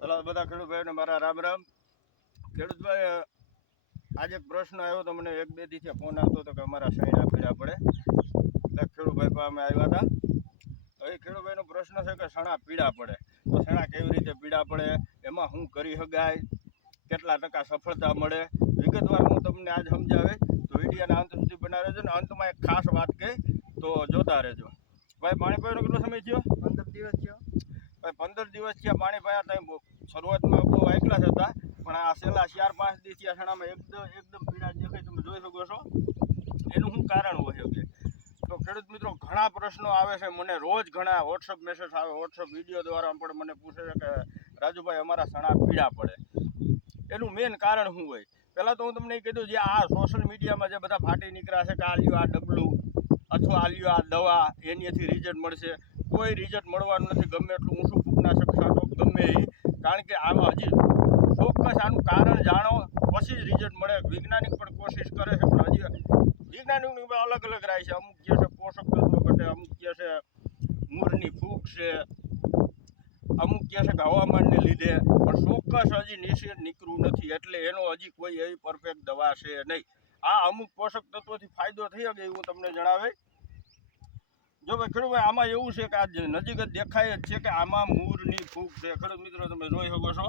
પેલા બધા ખેડૂત ભાઈઓને મારા રામ રામ. ખેડૂત ભાઈ આજે પ્રશ્ન આવ્યો તો મને એક બે દિવસે ફોન આવતો હતો કે અમારા સૈણા પીડા. પડે ખેડૂત ભાઈ અમે આવ્યા હતા. હવે ખેડૂત ભાઈનો પ્રશ્ન છે કે સણા પીડા પડે. તો સણા કેવી રીતે પીડા પડે? એમાં શું કરી શકાય? કેટલા ટકા સફળતા મળે? વિગતવાર હું તમને આજ સમજાવે. તો વિડીયાના અંત સુધી બનાવે છે ને અંતમાં એક ખાસ વાત કહી તો જોતા રહેજો. ભાઈ, પાણી પીવાનો કેટલો સમય થયો? પંદર દિવસ થયો. પંદર દિવસ થયા પાણી પાયા ત્યાં શરૂઆતમાં બહુ એકલા હતા, પણ આ છેલ્લા ચાર, પાંચ દિવસ થયા છાણામાં એકદમ એકદમ પીડા દેખાય તમે જોઈ શકો છો, એનું શું કારણ હોય છે તો ખેડૂત મિત્રો, ઘણા પ્રશ્નો આવે છે, મને રોજ ઘણા વોટ્સઅપ મેસેજ આવે વોટ્સઅપ વીડિયો દ્વારા પણ મને પૂછે છે કે, રાજુભાઈ, અમારા સણા પીડા પડે. એનું મેઇન કારણ શું હોય? પહેલાં તો હું તમને એ કીધું, જે આ સોશિયલ મીડિયામાં જે બધા ફાટી નીકળ્યા છે કે આ લ્યો આ ડબલું, અથવા આ લ્યો આ દવા એનીથી રિઝલ્ટ મળશે. કોઈ રિઝલ્ટ મળવાનું નથી, ગમે એટલું ઊંચું ફૂગનાશક છાંટો ગમે એ. કારણ કે આમાં હજી ચોક્કસ આનું કારણ જાણો, પછી જ રિઝલ્ટ મળે. વૈજ્ઞાનિક પણ કોશિશ કરે છે, પણ હજી વૈજ્ઞાનિકની પણ અલગ અલગ રાય છે. અમુક જે છે પોષક તત્વો ઘટે, અમુક જે છે મૂળની ફૂગ છે, અમુક કહે છે કે હવામાનને લીધે. પણ ચોક્કસ હજી નિષેધ નીકળવું નથી. એટલે એનો હજી કોઈ એવી પરફેક્ટ દવા છે નહીં. આ અમુક પોષક તત્વોથી ફાયદો થઈ શકે એવું તમને જણાવે? જો ભાઈ ખેડૂત ભાઈ, આમાં એવું છે કે આ નજીક જ દેખાય જ છે કે આમાં મૂળની ફૂગ છે. ખેડૂત મિત્રો, તમે જોઈ શકો છો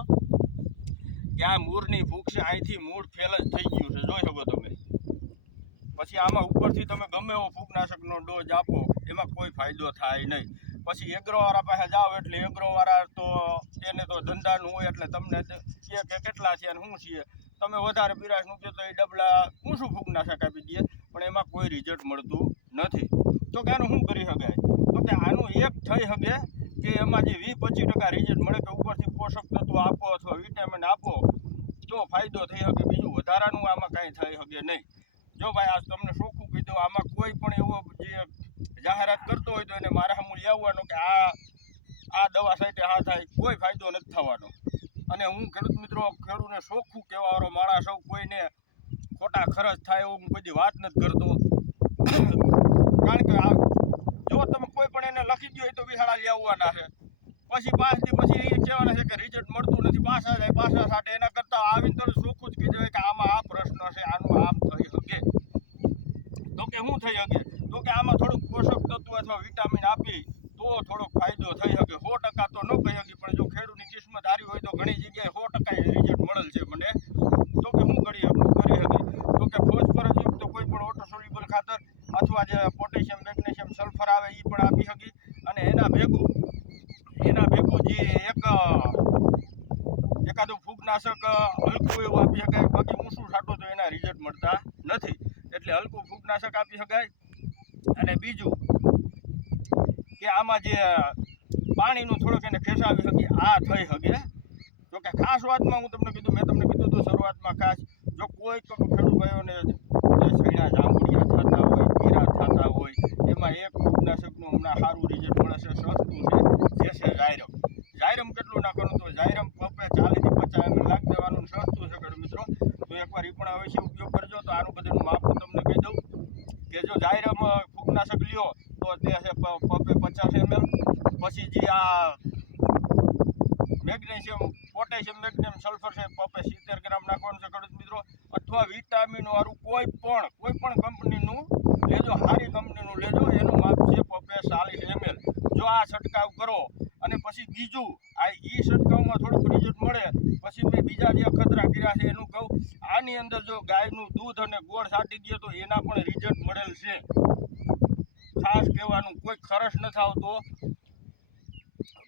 કે આ મૂળની ફૂગ છે, અહીંથી મૂળ ફેલ જ થઈ ગયું છે. જોઈ શકો તમે. પછી આમાં ઉપરથી તમે ગમે એવો ફૂગનાશકનો ડોઝ આપો, એમાં કોઈ ફાયદો થાય નહીં. પછી એગ્રોવાળા પાસે જાઓ એટલે એગ્રોવાળા તો એને તો ધંધાનું હોય એટલે તમને કે કે કેટલા છે અને શું છે. તમે વધારે પીરાશ મૂક્યો તો એ ડબલા ઊંચું ફૂગનાશક આપી દે? પણ એમાં કોઈ રિઝલ્ટ મળતું નથી. તો કે આનું શું કરી શકાય? તો કે આનું એક થઈ શકે કે એમાં જે વીસ પચીસ ટકા રિઝલ્ટ મળે કે ઉપરથી પોષક તત્વો આપો અથવા વિટામિન આપો, તો ફાયદો થઈ શકે. બીજું વધારાનું આમાં કાંઈ થઈ શકે નહીં. જો ભાઈ આ તમને ચોખ્ખું કીધું, આમાં કોઈ પણ એવો જે જાહેરાત કરતો હોય તો એને મારા સામે આવવાનું કે આ આ દવા સાઈટે હા થાય, કોઈ ફાયદો નથી થવાનો. અને હું ખેડૂત મિત્રો, ખેડૂતને ચોખ્ખું કહેવાવાળો માણસ સૌ કોઈને ખોટા ખર્ચ થાય એવું હું બધી વાત નથી કરતો. કારણ કે આ જો તમે કોઈ પણ એને લખી દો તો બિહાડા લઈ આવવાના છે. પછી પાસથી પછી એ કહેવાના છે કે રિઝલ્ટ મળતું નથી. પાછા જાય, પાછા સાથે એના કરતાં આવીને તો ચોખ્ખું જ કીધું કે આમાં આ પ્રશ્ન છે, આનું આમ થઈ શકે તો કે શું થઈ શકે તો કે આમાં થોડુંક પોષક તત્વ અથવા વિટામિન આપી તો થોડોક ફાયદો થઈ શકે સો ટકા તો ન કહી શકી પણ જો ખેડૂતની કિસ્મત સારી હોય તો ઘણી જગ્યાએ સો ટકા રિઝલ્ટ મળેલ છે મને તો કે શું કરી શકું કરી શકી તો કે ફોસ્ફરસ યુક્ત કોઈ પણ ઓટો સોલ્યુબલ ખાતર અથવા જે પોટેશિયમ મેગ્નેશિયમ સલ્ફર આવે એ પણ આપી શકી અને એના ભેગું એના ભેગું જે એક, એકાદું ફૂગનાશક, હલકું એવું આપી શકાય. બાકી ઊંચું છાંટો તો એના રિઝલ્ટ મળતા નથી. એટલે હલકું ફૂગનાશક આપી શકાય. અને બીજું કે આમાં જે પાણીનું થોડુંક એને ખેંચાવી શકે આ થઈ શકે. જો કે ખાસ વાતમાં હું તમને કીધું, મેં તમને કીધું હતું શરૂઆતમાં ખાસ. જો કોઈ ખેડૂત ભાઈઓને જે સૈણા જાંબુડિયા થતા હોય પીરા થતા હોય એમાં એક ફૂગનાશકનું હમણાં સારું રિઝલ્ટ મળે છે સસ્તું છે જે છે ઝાયરમ ઝાયરમ કેટલું નાખવાનું તો ઝાયરમ પપે ચાલીસથી પચાસ એમ લાખ દેવાનું ને સસ્તું છે ખેડૂત મિત્રો તો એકવાર એ પણ અવશ્ય ઉપયોગ કરજો તો આનું બધાનું માપ હું તમને કહી દઉં કે જો ઝાયરમ અ, ફૂગનાશક પપે પચાસ એમએલ પછી જે આ મેગ્નેશિયમ, પોટેશિયમ, મેગ્નેશિયમ, સલ્ફર છે, પપે સિત્તેર ગ્રામ નાખવાનું છે ખેડૂત મિત્રો. અથવા વિટામિન વાળું કોઈ પણ કોઈ પણ કંપનીનું લેજો, સારી કંપનીનું લેજો. એનું માપ છે પપે ચાલીસ એમએલ. જો આ છંટકાવ કરો, અને પછી બીજું, આ એ છંટકાવમાં થોડુંક રિઝલ્ટ મળે, પછી મેં બીજા જે અખતરા છે એનું કહું. આની અંદર જો ગાયનું દૂધ અને ગોળ છાંટી ગયો તો એના પણ રિઝલ્ટ મળેલ છે. ખાસ કહેવાનું કોઈ ખર્ચ નથી આવતો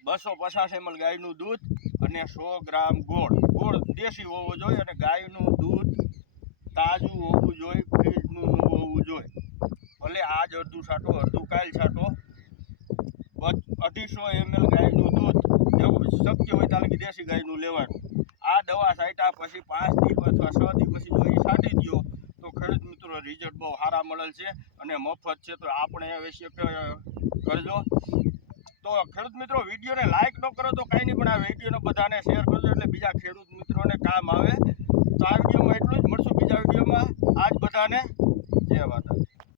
બસો પચાસ એમએલ ગાયનું દૂધ અને સો ગ્રામ ગોળ. ગોળ દેશી હોવો જોઈએ અને ગાયનું દૂધ તાજું હોવું જોઈએ, ફ્રીજનું હોવું જોઈએ. ભલે આજ અડધું છાંટો, અડધું કાલ છાંટો. અઢીસો એમએલ ગાયનું દૂધ જેવું શક્ય હોય ત્યાં દેશી ગાયનું લેવાનું. આ દવા છાંટ્યા પછી પાંચ દિવસ અથવા છ દિવસ પછી જો એ છાંટી દો રિઝલ્ટ બહુ સારા મળેલ છે અને મફત છે તો આપણે અવશ્ય ક- કરજો. તો ખેડૂત મિત્રો, વિડીયોને લાઇક ન કરો તો કાંઈ નહીં, પણ આ વિડીયોને બધાને શેર કરજો એટલે બીજા ખેડૂત